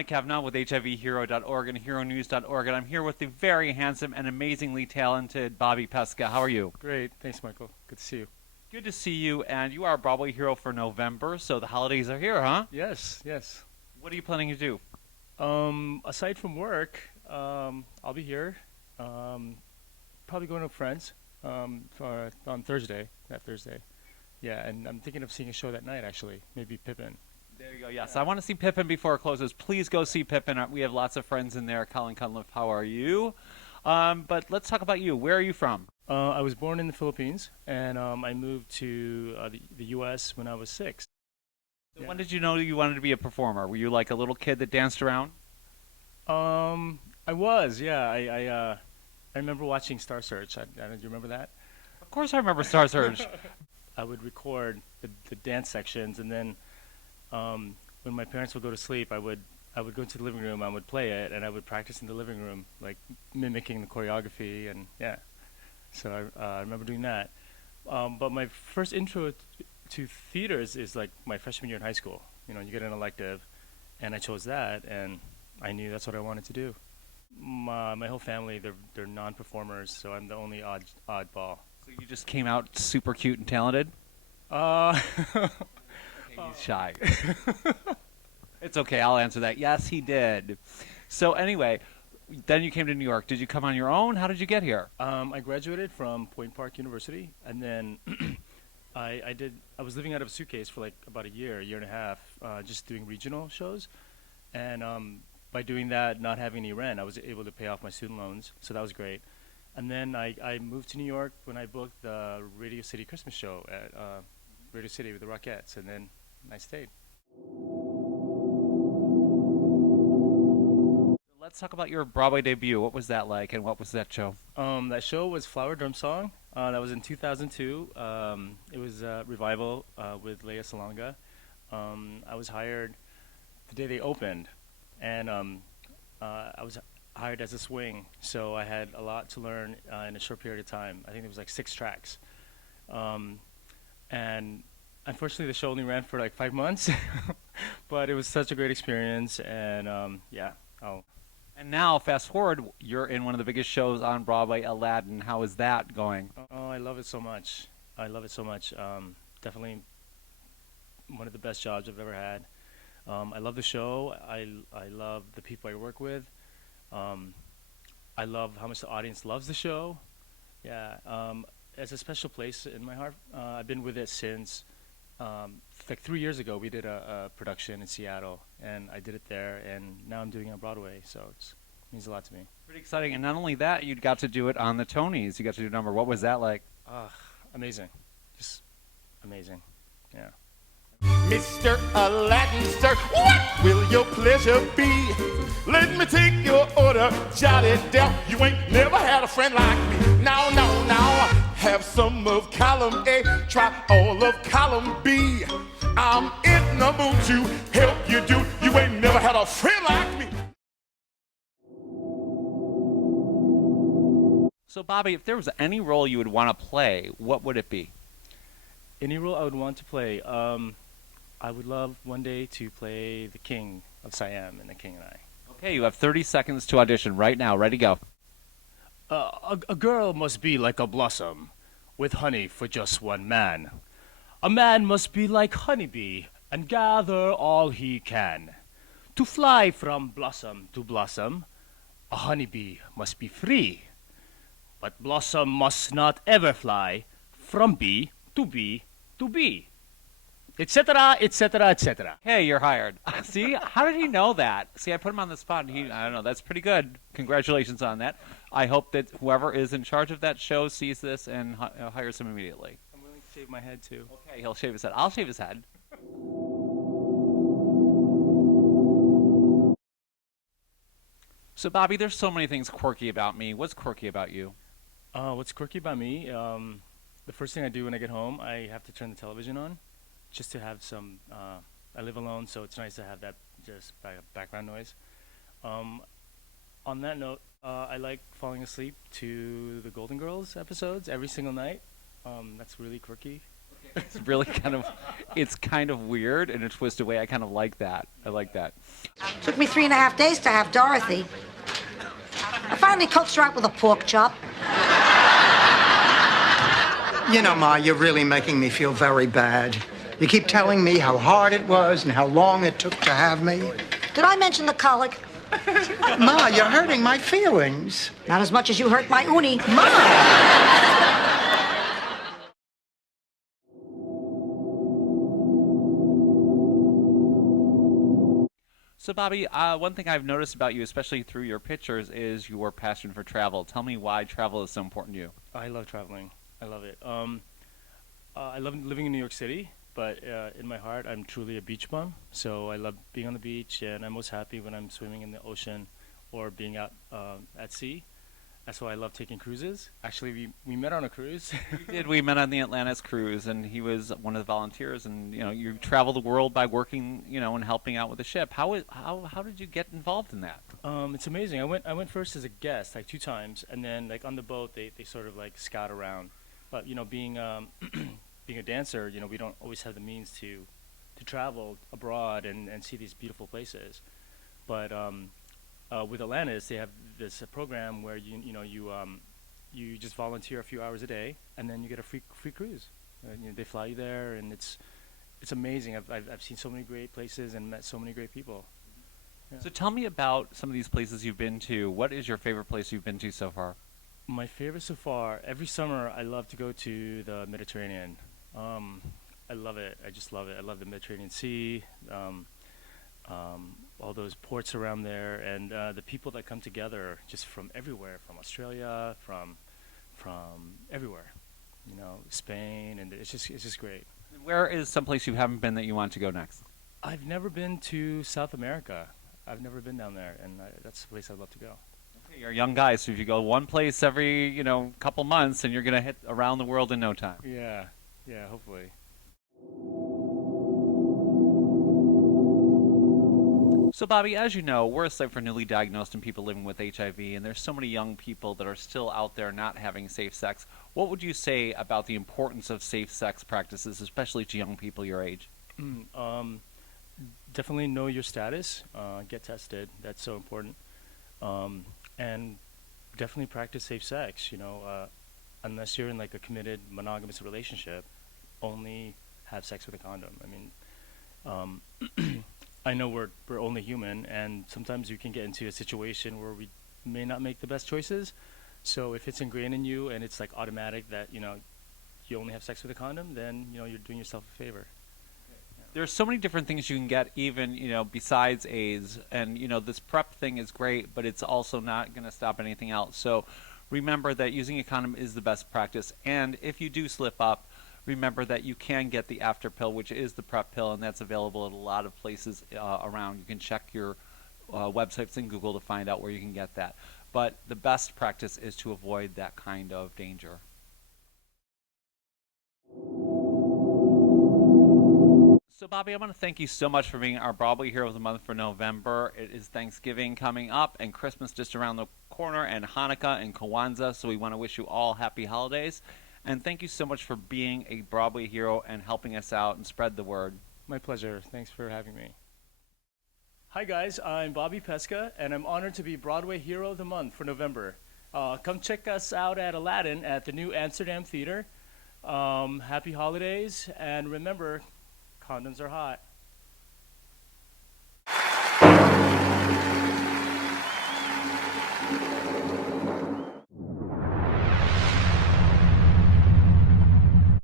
Mike Kavanaugh with HIVHero.org and HERONEWS.org, and I'm here with the very handsome and amazingly talented Bobby Pestka. How are you? Great. Thanks, Michael. Good to see you. Good to see you, and you are a Broadway Hero for November, so the holidays are here, huh? Yes, yes. What are you planning to do? Aside from work, I'll be here. Probably going to friends on Thursday, that Thursday. Yeah, and I'm thinking of seeing a show that night, actually. Maybe Pippin. There you go, yes. I want to see Pippin before it closes. Please go see Pippin. We have lots of friends in there. Colin Cunliffe, how are you? But let's talk about you. Where are you from? I was born in the Philippines, and I moved to the U.S. when I was 6. So Yeah. when did you know you wanted to be a performer? Were you like a little kid that danced around? I was, yeah. I remember watching Star Search. Do you remember that? Of course I remember Star Search. I would record the dance sections, and then when my parents would go to sleep, I would go into the living room, I would play it, and I would practice in the living room, like mimicking the choreography, and yeah. So I remember doing that. But my first intro to theater is like my freshman year in high school. You know, you get an elective, and I chose that, and I knew that's what I wanted to do. My whole family, they're non-performers, so I'm the only oddball. So you just came out super cute and talented? Uh, Okay, he's shy. It's okay, I'll answer that. Yes, he did. So anyway, then you came to New York. Did you come on your own? How did you get here? I graduated from Point Park University, and then I was living out of a suitcase for like about a year and a half, just doing regional shows, and by doing that, not having any rent, I was able to pay off my student loans, so that was great. And then I moved to New York when I booked the Radio City Christmas show at Radio City with the Rockettes, and then I stayed. Let's talk about your Broadway debut. What was that like, and what was that show? That show was Flower Drum Song. That was in 2002. It was a revival with Leah Salonga. I was hired the day they opened, and I was hired as a swing, so I had a lot to learn in a short period of time. I think it was like 6 tracks. And unfortunately, the show only ran for like 5 months, but it was such a great experience, and yeah. And now, fast forward, you're in one of the biggest shows on Broadway, Aladdin. How is that going? Oh, I love it so much. I love it so much. Definitely one of the best jobs I've ever had. I love the show. I love the people I work with. I love how much the audience loves the show. Yeah, it's a special place in my heart. I've been with it since like 3 years ago. We did a production in Seattle, and I did it there, and now I'm doing it on Broadway, so it means a lot to me. Pretty exciting. And not only that, you got to do it on the Tonys. You got to do a number. What was that like? Amazing. Just amazing. Yeah. Mr. Aladdin, sir, what will your pleasure be? Let me take your order, jolly deaf. You ain't never had a friend like me. Now, have some of column A, try all of column B. I'm in the mood to help you do. You ain't never had a friend like me. So, Bobby, if there was any role you would want to play, what would it be? Any role I would want to play, I would love one day to play the King of Siam in The King and I. Okay, you have 30 seconds to audition right now. Ready, go. A girl must be like a blossom, with honey for just one man. A man must be like honeybee, and gather all he can. To fly from blossom to blossom, a honeybee must be free. But blossom must not ever fly from bee to bee to bee, etc., etc., etc. Hey, you're hired. See, how did he know that? See, I put him on the spot, and I don't know, that's pretty good. Congratulations on that. I hope that whoever is in charge of that show sees this and hires him immediately. I'm willing to shave my head too. Okay, he'll shave his head. I'll shave his head. So, Bobby, there's so many things quirky about me. What's quirky about you? What's quirky about me? The first thing I do when I get home, I have to turn the television on, just to have some. I live alone, so it's nice to have that just background noise. On that note, I like falling asleep to the Golden Girls episodes every single night. That's really quirky. It's really it's kind of weird in a twisted way. I kind of like that. I like that. Took me 3.5 days to have Dorothy. I finally coaxed her out with a pork chop. You know, Ma, you're really making me feel very bad. You keep telling me how hard it was and how long it took to have me. Did I mention the colic? Ma, you're hurting my feelings. Not as much as you hurt my uni. So, Bobby, one thing I've noticed about you, especially through your pictures, is your passion for travel. Tell me why travel is so important to you. I love traveling. I love it. I love living in New York City, but in my heart, I'm truly a beach bum. So I love being on the beach, and I'm most happy when I'm swimming in the ocean or being out at sea. That's why I love taking cruises. Actually, we met on a cruise. We met on the Atlantis cruise, and he was one of the volunteers. And you travel the world by working, and helping out with the ship. How did you get involved in that? It's amazing. I went first as a guest, like 2 times, and then like on the boat, they sort of like scout around. But being being a dancer, we don't always have the means to travel abroad and see these beautiful places. But with Atlantis, they have this program where you just volunteer a few hours a day, and then you get a free cruise. They fly you there, and it's amazing. I've seen so many great places and met so many great people. Yeah. So tell me about some of these places you've been to. What is your favorite place you've been to so far? My favorite so far, every summer I love to go to the Mediterranean. I love it. I just love it. I love the Mediterranean Sea, all those ports around there, and the people that come together just from everywhere, from Australia, from everywhere, Spain, and it's just great. Where is someplace you haven't been that you want to go next? I've never been to South America. I've never been down there, and that's a place I'd love to go. Okay, you're a young guy, so if you go one place every couple months, and you're gonna hit around the world in no time. Yeah, hopefully. So, Bobby, as you know, we're a site for newly diagnosed and people living with HIV, and there's so many young people that are still out there not having safe sex. What would you say about the importance of safe sex practices, especially to young people your age? Definitely know your status. Get tested. That's so important. And definitely practice safe sex. Unless you're in like a committed monogamous relationship, only have sex with a condom. I mean, I know we're only human, and sometimes you can get into a situation where we may not make the best choices. So if it's ingrained in you and it's like automatic that you only have sex with a condom, then you're doing yourself a favor. There's so many different things you can get, even besides AIDS, and this PrEP thing is great, but it's also not going to stop anything else. So remember that using a condom is the best practice, and if you do slip up, remember that you can get the after pill, which is the PrEP pill, and that's available at a lot of places around. You can check your websites in Google to find out where you can get that. But the best practice is to avoid that kind of danger. So, Bobby, I want to thank you so much for being our Broadway Hero of the Month for November. It is Thanksgiving coming up, and Christmas just around the corner, and Hanukkah and Kwanzaa, so we want to wish you all happy holidays. And thank you so much for being a Broadway hero and helping us out and spread the word. My pleasure. Thanks for having me. Hi, guys. I'm Bobby Pestka, and I'm honored to be Broadway Hero of the Month for November. Come check us out at Aladdin at the New Amsterdam Theater. Happy holidays, and remember, condoms are hot.